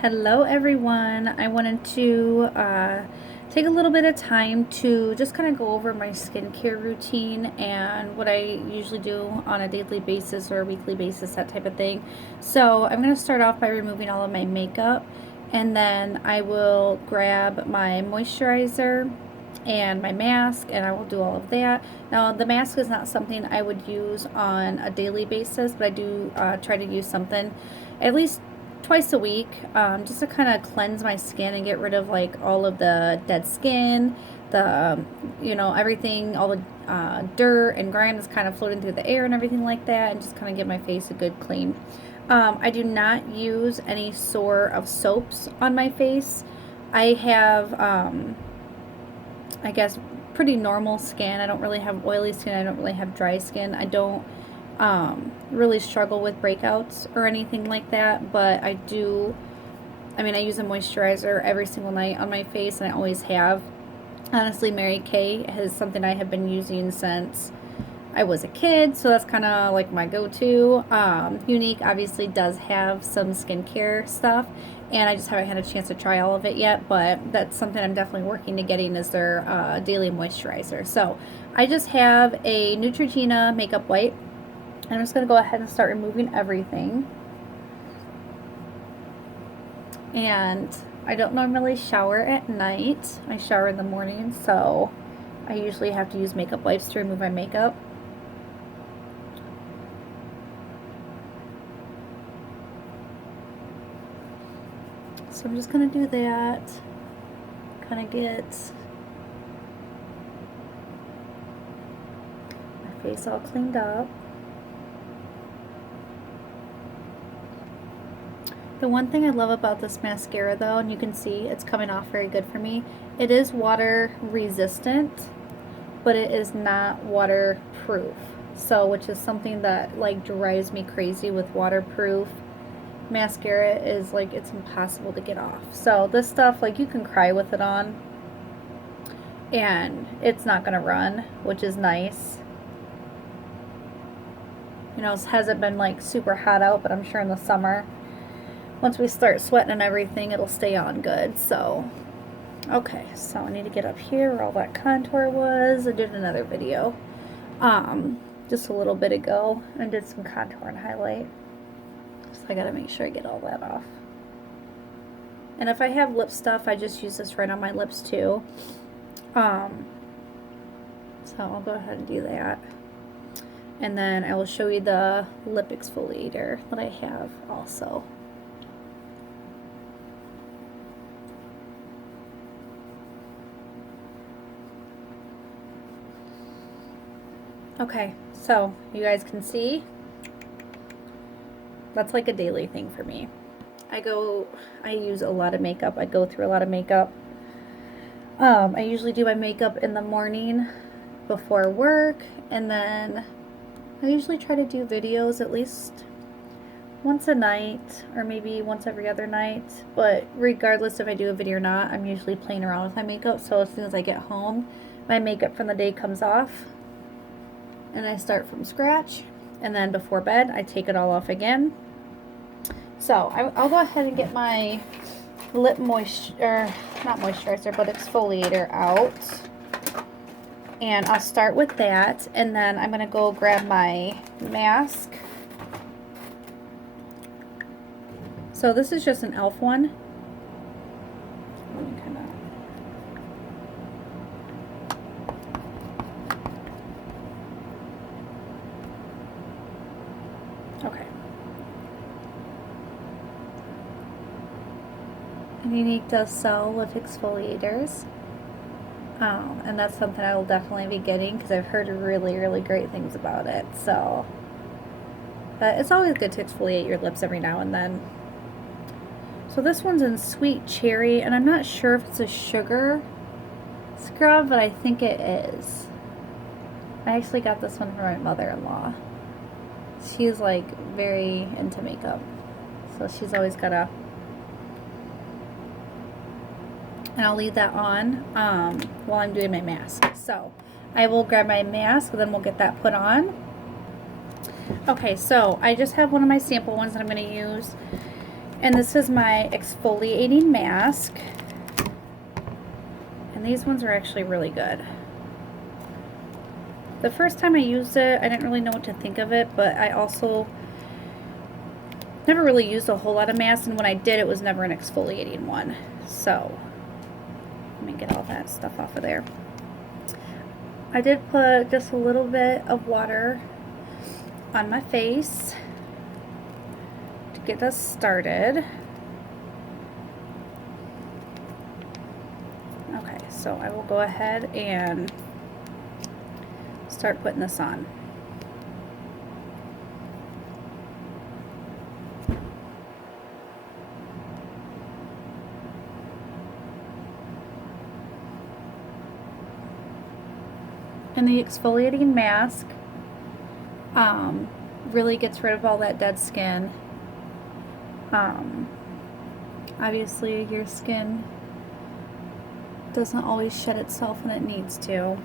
Hello everyone. I wanted to take a little bit of time to just kind of go over my skincare routine and what I usually do on a daily basis or a weekly basis, that type of thing. So I'm going to start off by removing all of my makeup, and then I will grab my moisturizer and my mask, and I will do all of that. Now the mask is not something I would use on a daily basis, but I do try to use something at least twice a week, just to kind of cleanse my skin and get rid of like all of the dead skin, the everything, all the dirt and grime that's kind of floating through the air and everything like that, and just kind of give my face a good clean. I do not use any sort of soaps on my face. I have I guess pretty normal skin. I don't really have oily skin. I don't really have dry skin. I don't really struggle with breakouts or anything like that, but I use a moisturizer every single night on my face, and I always have. Honestly, Mary Kay is something I have been using since I was a kid, so that's kind of like my go-to. Younique obviously does have some skincare stuff, and I just haven't had a chance to try all of it yet, but that's something I'm definitely working to getting, is their daily moisturizer. So I just have a Neutrogena makeup wipe. I'm just going to go ahead and start removing everything. And I don't normally shower at night. I shower in the morning, so I usually have to use makeup wipes to remove my makeup. So I'm just going to do that. Kind of get my face all cleaned up. The one thing I love about this mascara though, and you can see it's coming off very good for me, it is water resistant, but it is not waterproof. So, which is something that like drives me crazy with waterproof mascara, is like it's impossible to get off. So this stuff, like, you can cry with it on and it's not gonna run, which is nice. You know, it hasn't been like super hot out, but I'm sure in the summer, once we start sweating and everything, it'll stay on good. So, okay, so I need to get up here where all that contour was. I did another video just a little bit ago and did some contour and highlight. So I gotta make sure I get all that off. And if I have lip stuff, I just use this right on my lips too. So I'll go ahead and do that. And then I will show you the lip exfoliator that I have also. Okay, so you guys can see that's like a daily thing for me. I use a lot of makeup. I go through a lot of makeup. I usually do my makeup in the morning before work, and then I usually try to do videos at least once a night, or maybe once every other night. But regardless if I do a video or not, I'm usually playing around with my makeup. So as soon as I get home, my makeup from the day comes off, and I start from scratch. And then before bed, I take it all off again. So I'll go ahead and get my lip not moisturizer, but exfoliator out. And I'll start with that, and then I'm going to go grab my mask. So this is just an e.l.f. one. Let me kind of... Okay. And Younique does sell with exfoliators. And that's something I will definitely be getting because I've heard really, really great things about it. So, but it's always good to exfoliate your lips every now and then. So this one's in Sweet Cherry, and I'm not sure if it's a sugar scrub, but I think it is. I actually got this one from my mother-in-law. She's like very into makeup, so she's always got a... And I'll leave that on while I'm doing my mask. So I will grab my mask, then we'll get that put on. Okay, so I just have one of my sample ones that I'm going to use. And this is my exfoliating mask. And these ones are actually really good. The first time I used it, I didn't really know what to think of it, but I also never really used a whole lot of masks, and when I did, it was never an exfoliating one. So, let me get all that stuff off of there. I did put just a little bit of water on my face to get us started. Okay, so I will go ahead and start putting this on. And the exfoliating mask really gets rid of all that dead skin. Obviously your skin doesn't always shed itself when it needs to.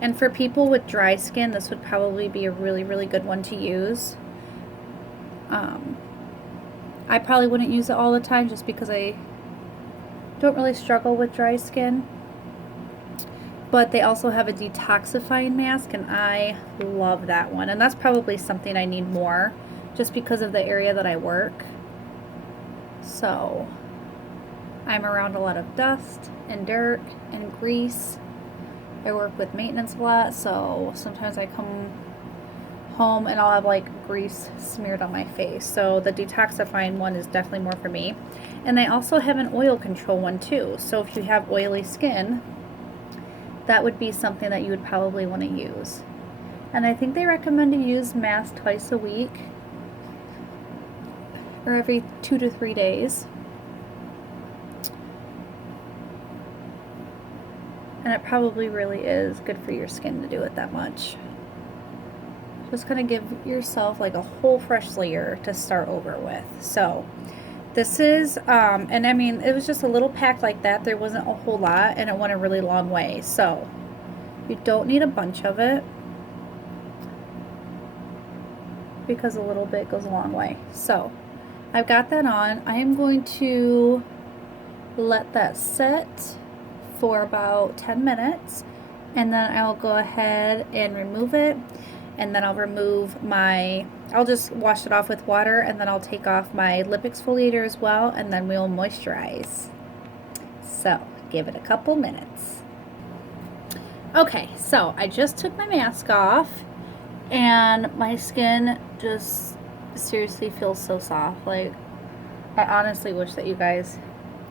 And for people with dry skin, this would probably be a really, really good one to use. I probably wouldn't use it all the time just because I don't really struggle with dry skin. But they also have a detoxifying mask, and I love that one. And that's probably something I need more just because of the area that I work. So I'm around a lot of dust and dirt and grease. I work with maintenance a lot, so sometimes I come home and I'll have like grease smeared on my face. So the detoxifying one is definitely more for me. And they also have an oil control one too. So if you have oily skin, that would be something that you would probably want to use. And I think they recommend to use masks twice a week or every 2 to 3 days. And it probably really is good for your skin to do it that much. Just kind of give yourself like a whole fresh layer to start over with. So this is, and I mean, it was just a little pack like that. There wasn't a whole lot, and it went a really long way. So you don't need a bunch of it because a little bit goes a long way. So I've got that on. I am going to let that set for about 10 minutes, and then I'll go ahead and remove it. And then I'll remove I'll just wash it off with water, and then I'll take off my lip exfoliator as well, and then we'll moisturize. So give it a couple minutes. Okay, so I just took my mask off, and my skin just seriously feels so soft. Like, I honestly wish that you guys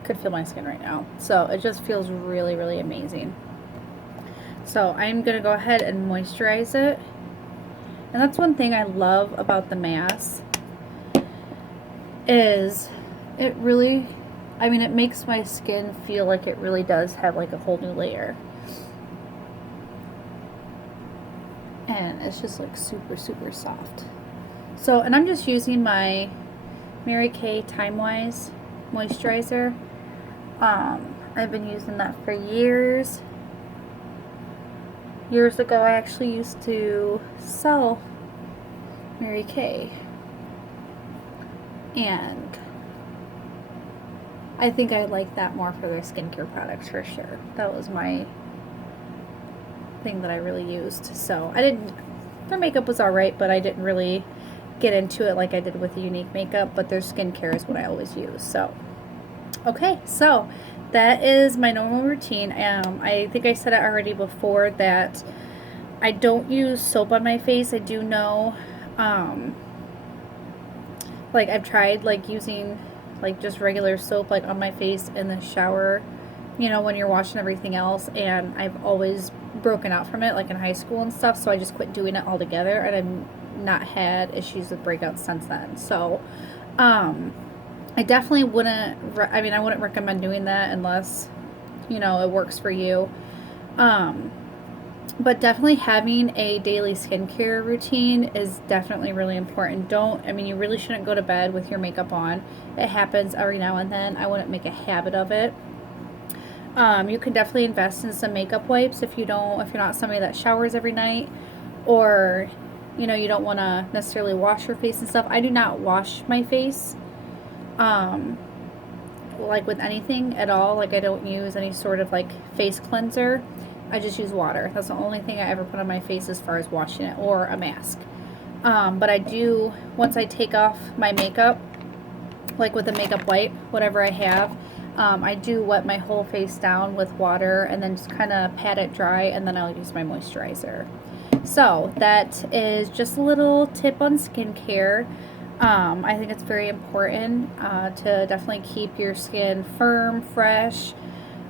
could feel my skin right now. So it just feels really, really amazing. So I'm gonna go ahead and moisturize it. And that's one thing I love about the mask is it really, I mean, it makes my skin feel like it really does have like a whole new layer. And it's just like super, super soft. So, and I'm just using my Mary Kay Time Wise moisturizer. I've been using that for years. Years ago, I actually used to sell Mary Kay, and I think I like that more for their skincare products for sure. That was my thing that I really used. So their makeup was alright, but I didn't really get into it like I did with the Younique makeup, but their skincare is what I always use. So, okay, so that is my normal routine. I think I said it already before that I don't use soap on my face. I do know, like I've tried like using like just regular soap like on my face in the shower, you know, when you're washing everything else, and I've always broken out from it like in high school and stuff, so I just quit doing it altogether, and I've not had issues with breakouts since then. So, I definitely wouldn't, I wouldn't recommend doing that unless, you know, it works for you. But definitely having a daily skincare routine is definitely really important. You really shouldn't go to bed with your makeup on. It happens every now and then. I wouldn't make a habit of it. You can definitely invest in some makeup wipes if you're not somebody that showers every night, or, you know, you don't want to necessarily wash your face and stuff. I do not wash my face Like with anything at all. Like I don't use any sort of like face cleanser. I just use water. That's the only thing I ever put on my face as far as washing it, or a mask. But I do, once I take off my makeup, like with a makeup wipe, whatever I have, I do wet my whole face down with water and then just kind of pat it dry, and then I'll use my moisturizer. So that is just a little tip on skincare. I think it's very important to definitely keep your skin firm, fresh,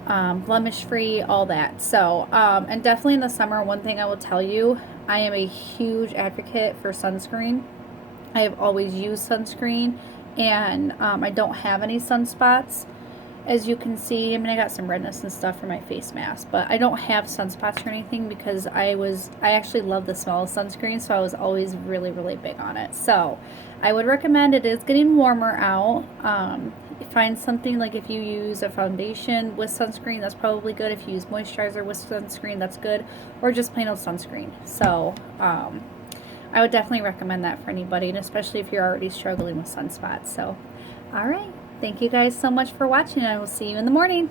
blemish free, all that. So, and definitely in the summer, one thing I will tell you, I am a huge advocate for sunscreen. I have always used sunscreen, and I don't have any sunspots. As you can see, I mean, I got some redness and stuff from my face mask, but I don't have sunspots or anything because I actually love the smell of sunscreen, so I was always really, really big on it. So I would recommend, it is getting warmer out. Find something like, if you use a foundation with sunscreen, that's probably good. If you use moisturizer with sunscreen, that's good. Or just plain old sunscreen. So I would definitely recommend that for anybody, and especially if you're already struggling with sunspots. So, all right. Thank you guys so much for watching, and I will see you in the morning.